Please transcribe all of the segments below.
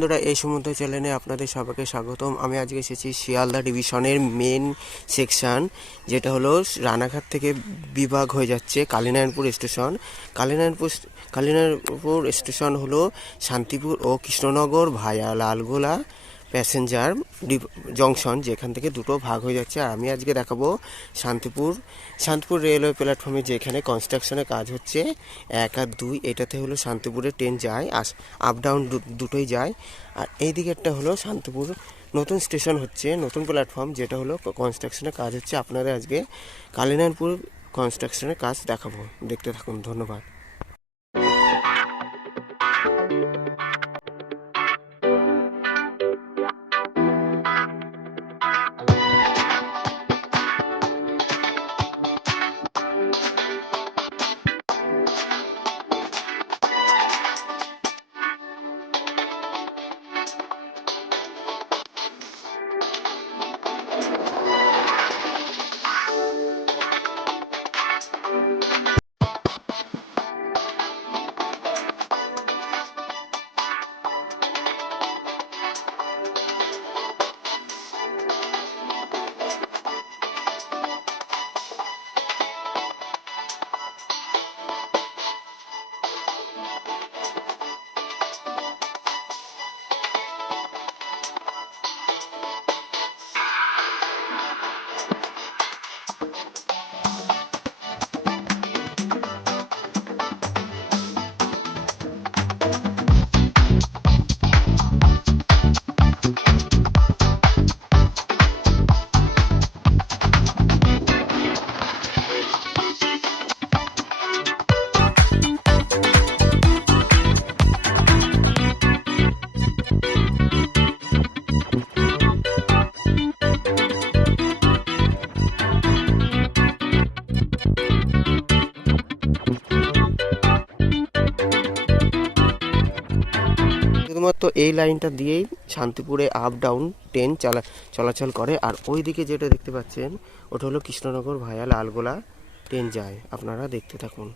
বন্ধুরা, এই সমুদ্র চ্যানেলে আপনাদের সবাইকে স্বাগতম। আমি আজকে এসেছি শিয়ালদা ডিভিশনের মেন সেকশন, যেটা হলো রানাঘাট থেকে বিভাগ হয়ে যাচ্ছে কালীনারায়ণপুর স্টেশন। কালীনারায়ণপুর স্টেশন হলো শান্তিপুর ও কৃষ্ণনগর ভায়া লালগোলা প্যাসেঞ্জার জংশন, যেখান থেকে দুটো ভাগ হয়ে যাচ্ছে। আর আমি আজকে দেখাবো শান্তিপুর রেলওয়ে প্ল্যাটফর্মে যেখানে কনস্ট্রাকশনের কাজ হচ্ছে 1 আর 2, এটাতে হলো শান্তিপুরের ট্রেন যায়, আপ ডাউন দুটোই যায়। আর এই দিকেরটা হলো শান্তিপুর নতুন স্টেশন হচ্ছে, নতুন প্ল্যাটফর্ম, যেটা হলো কনস্ট্রাকশনের কাজ হচ্ছে। আপনারা আজকে কালীনারায়ণপুর কনস্ট্রাকশনের কাজ দেখাবো, দেখতে থাকুন। ধন্যবাদ। শুধুমাত্র এই লাইনটা দিয়েই শান্তিপুরে আপ ডাউন ট্রেন চলাচল করে। আর ওই দিকে যেটা দেখতে পাচ্ছেন, ওটা হলো কৃষ্ণনগর ভায়া লালগোলা ট্রেন যায়। আপনারা দেখতে থাকুন।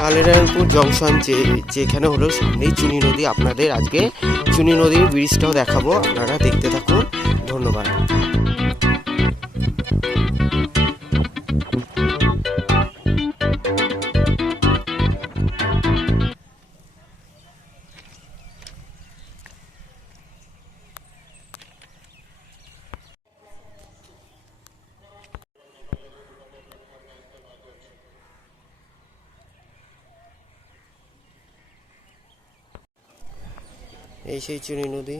কালীনারায়ণপুর জংশন যেখানে হলো সামনেই চুনি নদী। আপনাদের আজকে চুনি নদীর ব্রিজটাও দেখাবো, আপনারা দেখতে থাকুন। ধন্যবাদ। এই সেই চুনি নদী।